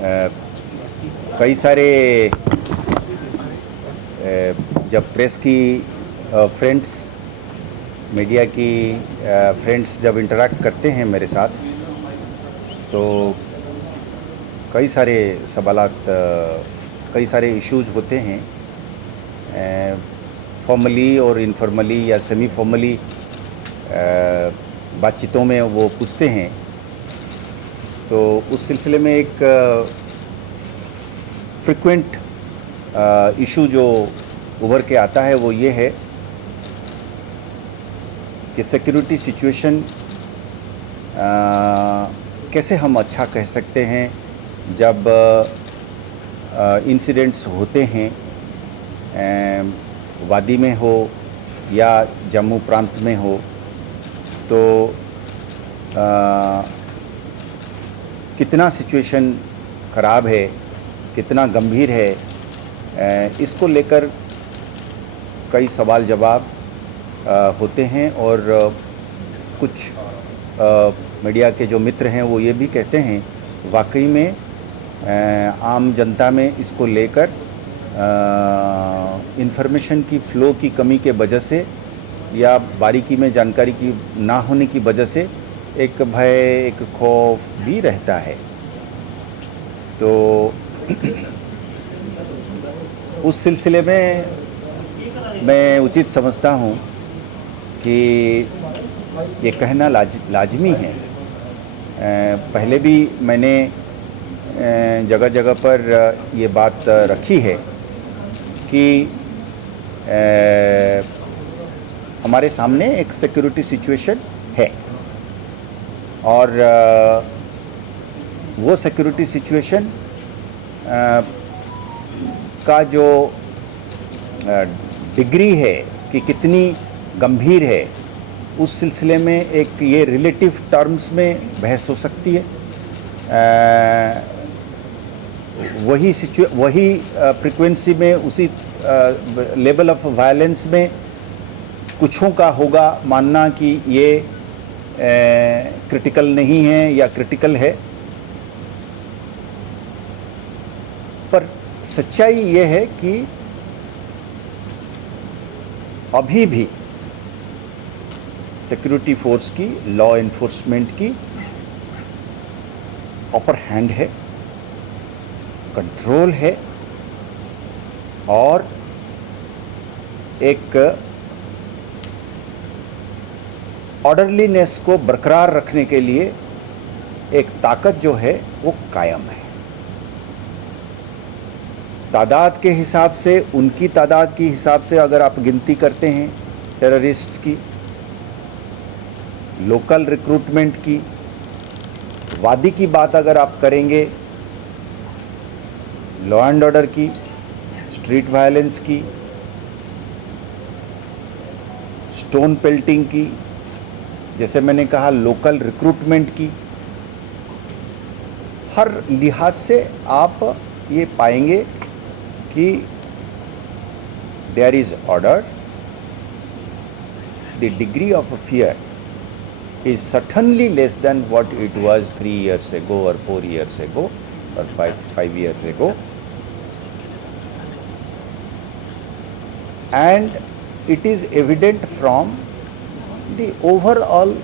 कई सारे जब प्रेस की फ्रेंड्स, मीडिया की फ्रेंड्स जब इंटरेक्ट करते हैं मेरे साथ, तो कई सारे सवालात, कई सारे इश्यूज़ होते हैं, फॉर्मली और इनफॉर्मली या सेमी फॉर्मली बातचीतों में वो पूछते हैं। तो उस सिलसिले में एक फ्रिक्वेंट इशू जो उभर के आता है वो ये है कि सिक्योरिटी सिचुएशन कैसे हम अच्छा कह सकते हैं जब इंसिडेंट्स होते हैं, वादी में हो या जम्मू प्रांत में हो, तो कितना सिचुएशन ख़राब है, कितना गंभीर है, इसको लेकर कई सवाल जवाब होते हैं। और कुछ मीडिया के जो मित्र हैं वो ये भी कहते हैं वाकई में आम जनता में इसको लेकर इंफॉर्मेशन की फ़्लो की कमी के वजह से या बारीकी में जानकारी की ना होने की वजह से एक भय, एक खौफ भी रहता है। तो उस सिलसिले में मैं उचित समझता हूँ कि ये कहना लाजमी है। पहले भी मैंने जगह जगह पर ये बात रखी है कि हमारे सामने एक सिक्योरिटी सिचुएशन है और वो सिक्योरिटी सिचुएशन का जो डिग्री है कि कितनी गंभीर है, उस सिलसिले में एक ये रिलेटिव टर्म्स में बहस हो सकती है। वही फ्रीक्वेंसी में, उसी लेवल ऑफ वायलेंस में कुछों का होगा मानना कि ये क्रिटिकल नहीं है या क्रिटिकल है, पर सच्चाई ये है कि अभी भी सिक्योरिटी फोर्स की, लॉ एनफोर्समेंट की अपर हैंड है, कंट्रोल है और एक ऑर्डरलीनेस को बरकरार रखने के लिए एक ताकत जो है वो कायम है। तादाद के हिसाब से, उनकी तादाद के हिसाब से अगर आप गिनती करते हैं टेररिस्ट्स की, लोकल रिक्रूटमेंट की, वादी की बात अगर आप करेंगे, लॉ एंड ऑर्डर की, स्ट्रीट वायलेंस की, स्टोन पेल्टिंग की, जैसे मैंने कहा लोकल रिक्रूटमेंट की, हर लिहाज से आप ये पाएंगे कि there is order, the degree of fear is certainly less than what it was 3 years ago or 4 years ago or 5 years ago, and it is evident from the overall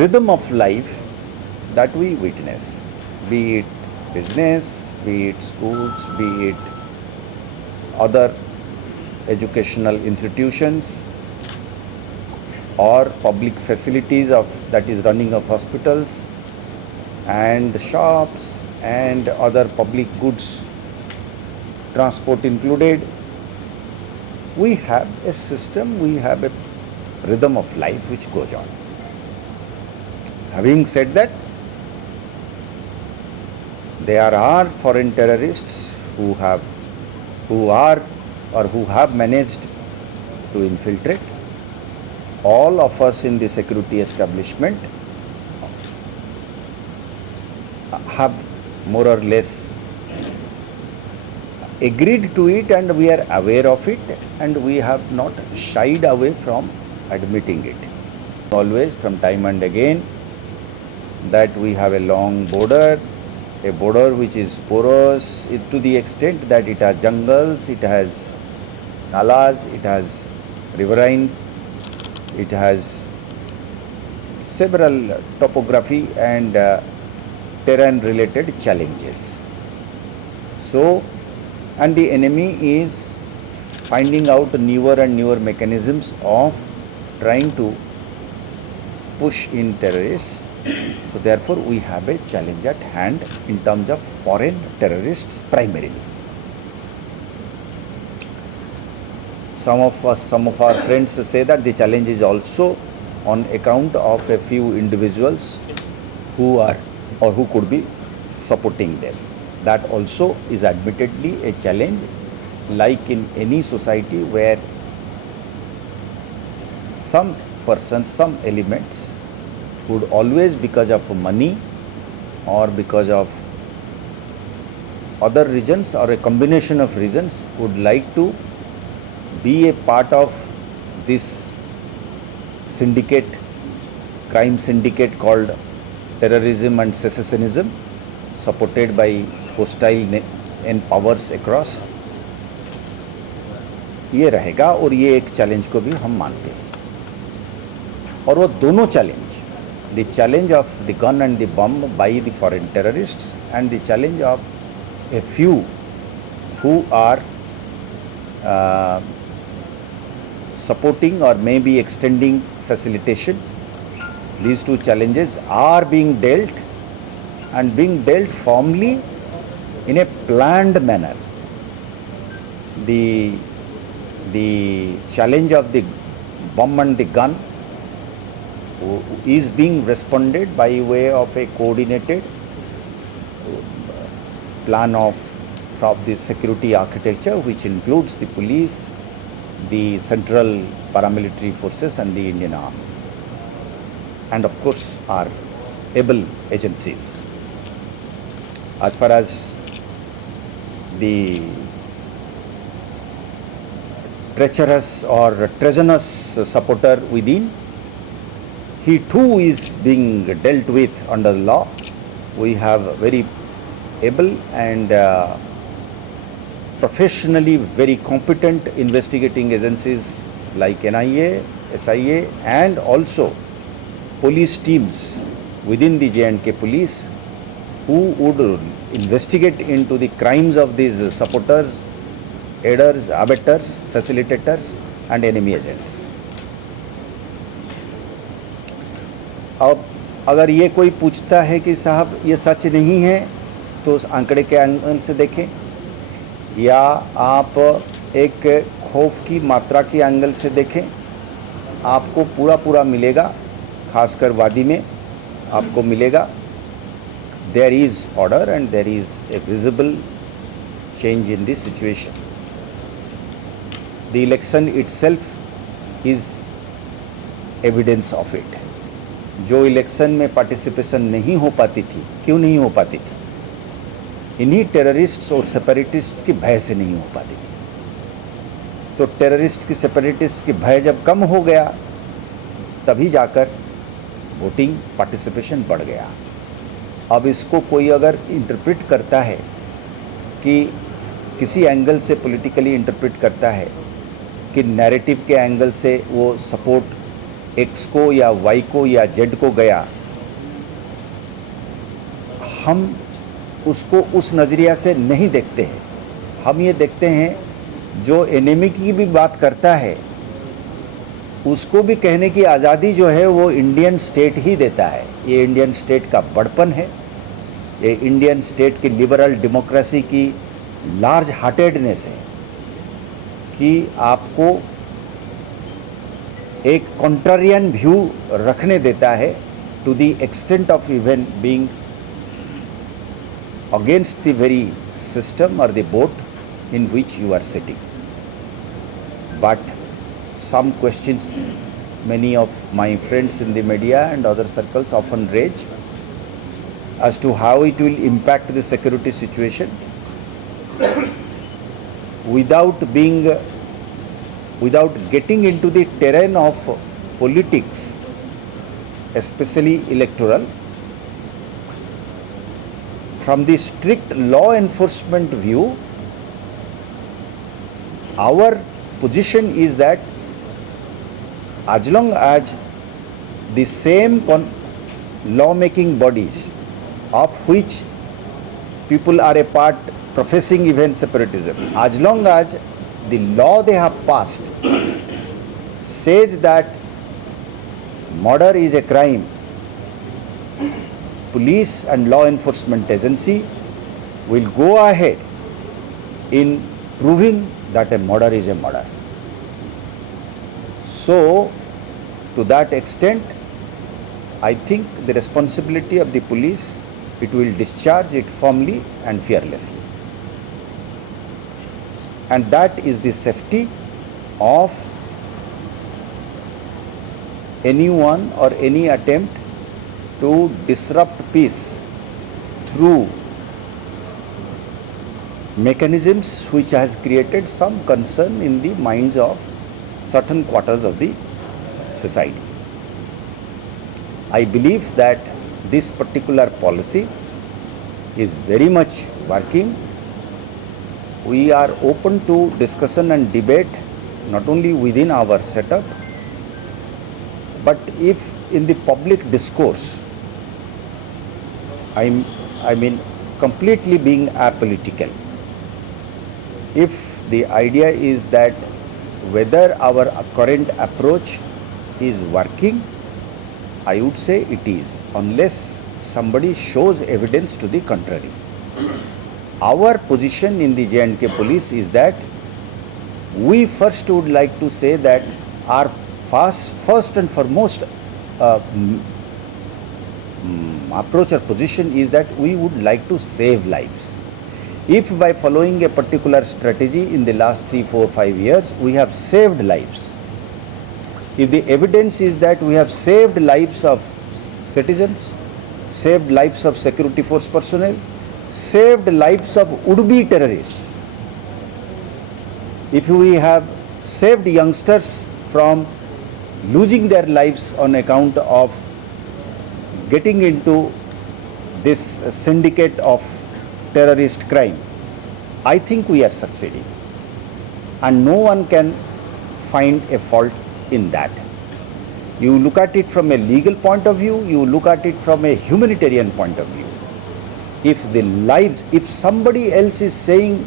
rhythm of life that we witness, be it business, be it schools, be it other educational institutions or public facilities of that is running of hospitals and shops and other public goods, transport included. We have a system, we have a rhythm of life which goes on. Having said that, there are foreign terrorists who are or who have managed to infiltrate. All of us in the security establishment have more or less agreed to it and we are aware of it, and we have not shied away from admitting it. Always from time and again that we have a long border, a border which is porous to the extent that it has jungles, it has nalas, it has riverines, it has several topography and terrain related challenges. So, and the enemy is finding out newer and newer mechanisms of trying to push in terrorists. So therefore we have a challenge at hand in terms of foreign terrorists primarily. Some of our friends say that the challenge is also on account of a few individuals who are or who could be supporting them. That also is admittedly a challenge, like in any society where some persons, some elements would always, because of money or because of other reasons or a combination of reasons, would like to be a part of this syndicate, crime syndicate called terrorism and secessionism, supported by hostile and powers across. ये रहेगा और ये एक challenge को भी हम मानते हैं. और वो दोनों challenge, the challenge of the gun and the bomb by the foreign terrorists and the challenge of a few who are supporting or maybe extending facilitation, these two challenges are being dealt and being dealt firmly in a planned manner. The challenge of the bomb and the gun is being responded by way of a coordinated plan of the security architecture, which includes the police, the central paramilitary forces and the Indian Army, and of course our able agencies. As far as the treacherous or treasonous supporter within, he too is being dealt with under the law. We have very able and professionally very competent investigating agencies like NIA, SIA and also police teams within the J&K police who would investigate into the crimes of these supporters, aiders, abettors, facilitators and enemy agents. अब अगर ये कोई पूछता है कि साहब ये सच नहीं है तो उस आंकड़े के एंगल से देखें, या आप एक खौफ की मात्रा के एंगल से देखें, आपको पूरा मिलेगा. खासकर वादी में आपको मिलेगा. There is order and there is a visible change in the situation. The election itself is evidence of it. जो इलेक्शन में पार्टिसिपेशन नहीं हो पाती थी, क्यों नहीं हो पाती थी? इन्हीं टेररिस्ट्स और सेपरेटिस्ट्स की भय से नहीं हो पाती थी. तो टेररिस्ट की, सेपरेटिस्ट की भय जब कम हो गया तभी जाकर वोटिंग पार्टिसिपेशन बढ़ गया. अब इसको कोई अगर इंटरप्रेट करता है कि किसी एंगल से पॉलिटिकली इंटरप्रेट करता है कि नैरेटिव के एंगल से वो सपोर्ट एक्स को या वाई को या जेड को गया, हम उसको उस नज़रिया से नहीं देखते हैं. हम ये देखते हैं जो एनिमी की भी बात करता है उसको भी कहने की आज़ादी जो है वो इंडियन स्टेट ही देता है. ये इंडियन स्टेट का बड़पन है, ये इंडियन स्टेट की लिबरल डेमोक्रेसी की लार्ज हार्टेडनेस है कि आपको एक कॉन्ट्रारियन व्यू रखने देता है to the extent of even being against the very system or the boat in which you are sitting. But some questions many of my friends in the media and other circles often raise as to how it will impact the security situation without getting into the terrain of politics, especially electoral. from the strict law enforcement view, our position is that as long as the same law-making bodies of which people are a part professing even separatism, as long as the law they have passed says that murder is a crime, police and law enforcement agency will go ahead in proving that a murder is a murder. So, to that extent, I think the responsibility of the police, it will discharge it firmly and fearlessly. And that is the safety of anyone or any attempt to disrupt peace through mechanisms which has created some concern in the minds of certain quarters of the society. I believe that this particular policy is very much working. We are open to discussion and debate not only within our setup, but if in the public discourse, I mean completely being apolitical, if the idea is that whether our current approach is working, I would say it is, unless somebody shows evidence to the contrary. Our position in the J&K police is that we first would like to say that our first and foremost approach or position is that we would like to save lives. If by following a particular strategy in the last 3, 4, 5 years, we have saved lives, if the evidence is that we have saved lives of citizens, saved lives of security force personnel, saved lives of would-be terrorists, if we have saved youngsters from losing their lives on account of getting into this syndicate of terrorist crime, I think we are succeeding. And no one can find a fault in that. You look at it from a legal point of view, you look at it from a humanitarian point of view. If somebody else is saying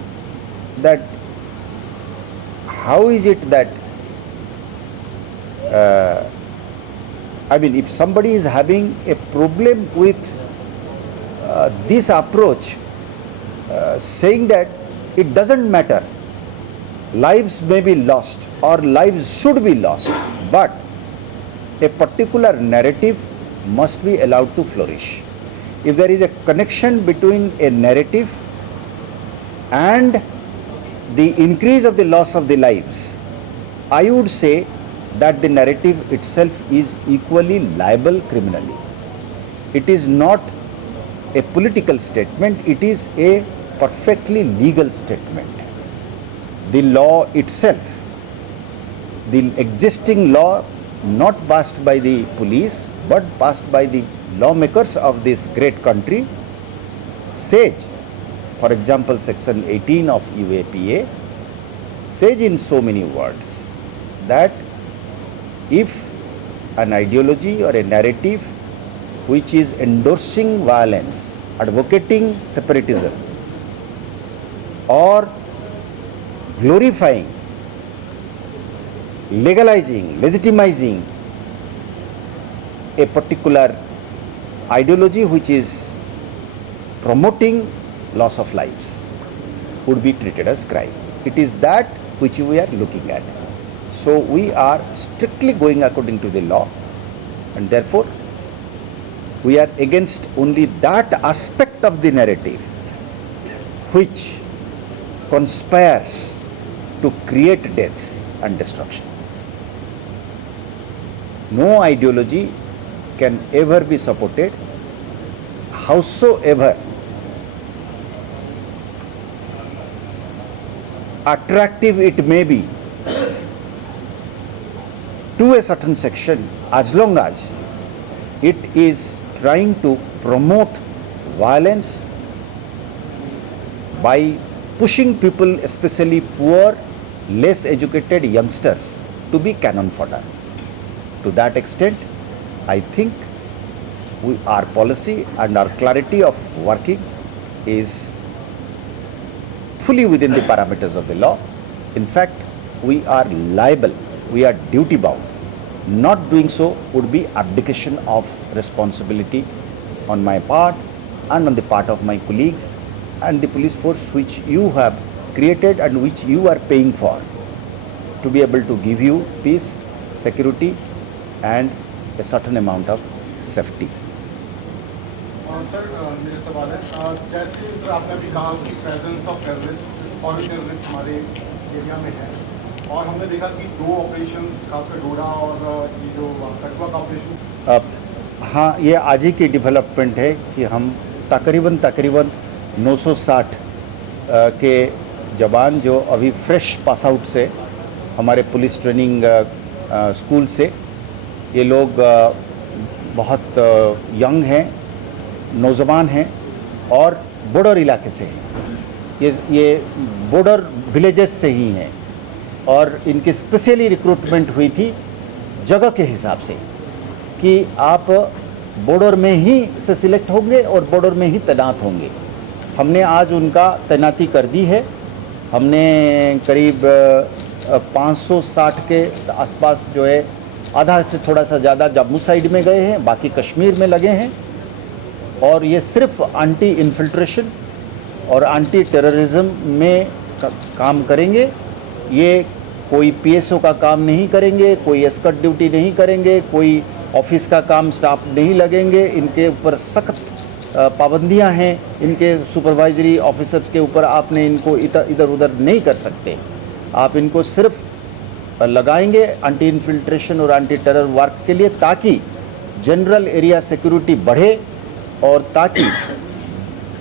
that, how is it that, if somebody is having a problem with this approach, saying that it doesn't matter, lives may be lost or lives should be lost, but a particular narrative must be allowed to flourish. If there is a connection between a narrative and the increase of the loss of the lives, I would say that the narrative itself is equally liable criminally. It is not a political statement, it is a perfectly legal statement. The law itself, the existing law not passed by the police but passed by the lawmakers of this great country, says, for example, section 18 of UAPA says in so many words that if an ideology or a narrative which is endorsing violence, advocating separatism, or glorifying, legalizing, legitimizing a particular ideology which is promoting loss of lives, would be treated as crime. It is that which we are looking at. So we are strictly going according to the law, and therefore we are against only that aspect of the narrative which conspires to create death and destruction. No ideology can ever be supported, howsoever attractive it may be to a certain section, as long as it is trying to promote violence, by pushing people, especially poor, less educated youngsters, to be cannon fodder. To that extent, I think our policy and our clarity of working is fully within the parameters of the law. In fact, we are liable, we are duty bound. Not doing so would be abdication of responsibility on my part and on the part of my colleagues and the police force which you have created and which you are paying for, to be able to give you peace, security and a certain amount of safety. Sir मेरा सवाल है, जैसे sir आपने अभी कहा कि presence of terrorist और terrorist हमारे एरिया में है, और हमने देखा कि 2 ऑपरेशंस खासकर डोडा और ये जो कठुआ का ऑपरेशन। हाँ, ये आज ही की डेवलपमेंट है कि हम तकरीबन 960 के जवान जो अभी फ्रेश पास आउट से हमारे पुलिस ट्रेनिंग स्कूल से, ये लोग बहुत यंग हैं, नौजवान हैं और बॉर्डर इलाके से हैं। ये बॉर्डर विलेजेस से ही हैं और इनकी स्पेशली रिक्रूटमेंट हुई थी जगह के हिसाब से कि आप बॉर्डर में ही से सिलेक्ट होंगे और बॉर्डर में ही तैनात होंगे। हमने आज उनका तैनाती कर दी है। हमने करीब 560 के आसपास जो है, आधा से थोड़ा सा ज़्यादा जम्मू साइड में गए हैं, बाकी कश्मीर में लगे हैं। और ये सिर्फ एंटी इन्फिल्ट्रेशन और एंटी टेररिज्म में काम करेंगे। ये कोई पीएसओ का काम नहीं करेंगे, कोई एस्कॉर्ट ड्यूटी नहीं करेंगे, कोई ऑफिस का काम स्टाफ नहीं लगेंगे। इनके ऊपर सख्त पाबंदियां हैं। इनके सुपरवाइजरी ऑफिसर्स के ऊपर आपने इनको इधर उधर नहीं कर सकते। आप इनको सिर्फ लगाएंगे एंटी इन्फिल्ट्रेशन और एंटी टेरर वर्क के लिए, ताकि जनरल एरिया सिक्योरिटी बढ़े और ताकि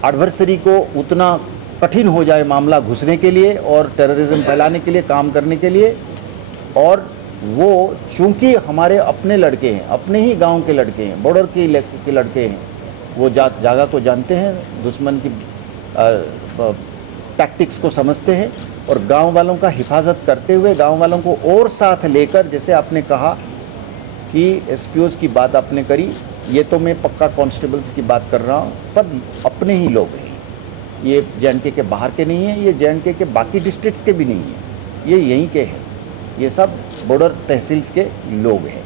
एडवर्सरी को उतना कठिन हो जाए मामला घुसने के लिए और टेररिज्म फैलाने के लिए, काम करने के लिए। और वो चूंकि हमारे अपने लड़के हैं, अपने ही गांव के लड़के हैं, बॉर्डर के लड़के हैं, वो जगह को जानते हैं, दुश्मन की टैक्टिक्स को समझते हैं और गांव वालों का हिफाजत करते हुए, गांव वालों को और साथ लेकर, जैसे आपने कहा कि एसपीओज की बात आपने करी, ये तो मैं पक्का कांस्टेबल्स की बात कर रहा हूँ, पर अपने ही लोग हैं। ये जे.एंड.के के बाहर के नहीं हैं, ये जे.एंड.के के बाकी डिस्ट्रिक्ट्स के भी नहीं हैं, ये यहीं के हैं। ये सब बॉर्डर तहसील्स के लोग हैं।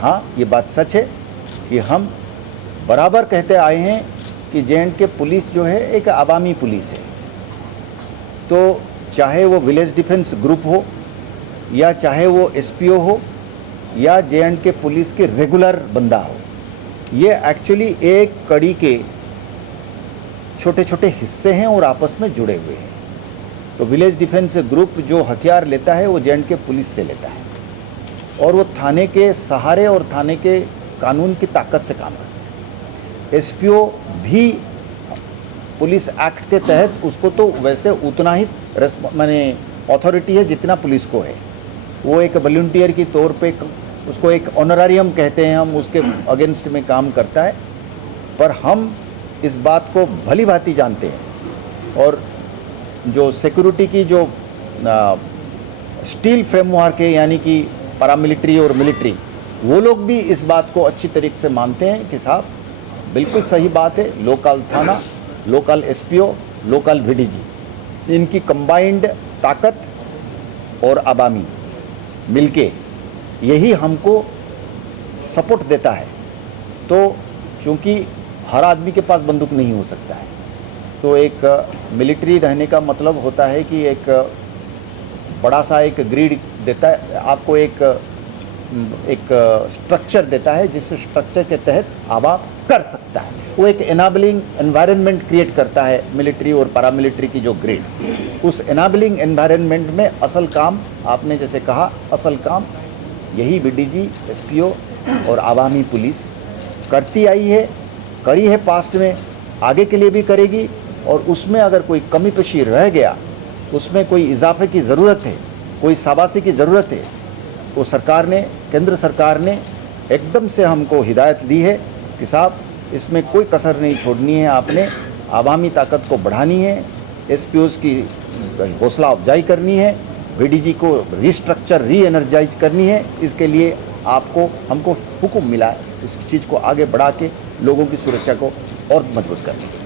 हाँ, ये बात सच है कि हम बराबर कहते आए हैं कि जे.एंड.के पुलिस जो है एक आवामी पुलिस है। तो चाहे वो विलेज डिफेंस ग्रुप हो या चाहे वो एसपीओ हो या जे.एंड.के पुलिस के रेगुलर बंदा हो, ये एक्चुअली एक कड़ी के छोटे छोटे हिस्से हैं और आपस में जुड़े हुए हैं। तो विलेज डिफेंस ग्रुप जो हथियार लेता है वो जे.एंड.के पुलिस से लेता है और वो थाने के सहारे और थाने के कानून की ताकत से काम करता है। एसपीओ भी पुलिस एक्ट के तहत उसको तो वैसे उतना ही माने अथॉरिटी है जितना पुलिस को है। वो एक वॉलंटियर की तौर पे, उसको एक ऑनरारियम कहते हैं हम, उसके अगेंस्ट में काम करता है। पर हम इस बात को भली भांति जानते हैं और जो सिक्योरिटी की जो स्टील फ्रेमवर्क है, यानी कि पैरामिलिट्री और मिलिट्री, वो लोग भी इस बात को अच्छी तरीके से मानते हैं कि साहब बिल्कुल सही बात है। लोकल थाना, लोकल एसपीओ, लोकल वीडीजी, इनकी कंबाइंड ताकत और आवामी मिलके यही हमको सपोर्ट देता है। तो चूँकि हर आदमी के पास बंदूक नहीं हो सकता है, तो एक मिलिट्री रहने का मतलब होता है कि एक बड़ा सा एक ग्रिड देता है आपको, एक स्ट्रक्चर देता है, जिस स्ट्रक्चर के तहत आवाम कर सकता है। वो एक एनाबलिंग एनवायरनमेंट क्रिएट करता है, मिलिट्री और पैरामिलिट्री की जो ग्रिड। उस एनाबलिंग एनवायरनमेंट में असल काम, आपने जैसे कहा, असल काम यही बीडीजी, एसपीओ और आवामी पुलिस करती आई है, करी है पास्ट में, आगे के लिए भी करेगी। और उसमें अगर कोई कमी पेशी रह गया, उसमें कोई इजाफे की ज़रूरत है, कोई शाबाशी की ज़रूरत है, वो सरकार ने, केंद्र सरकार ने एकदम से हमको हिदायत दी है कि साहब इसमें कोई कसर नहीं छोड़नी है। आपने आवामी ताकत को बढ़ानी है, एसपीओज़ की हौसला अफजाई करनी है, वीडीजी को रिस्ट्रक्चर री एनर्जाइज करनी है। इसके लिए हमको हुक्म मिला है इस चीज़ को आगे बढ़ा के लोगों की सुरक्षा को और मजबूत करने की।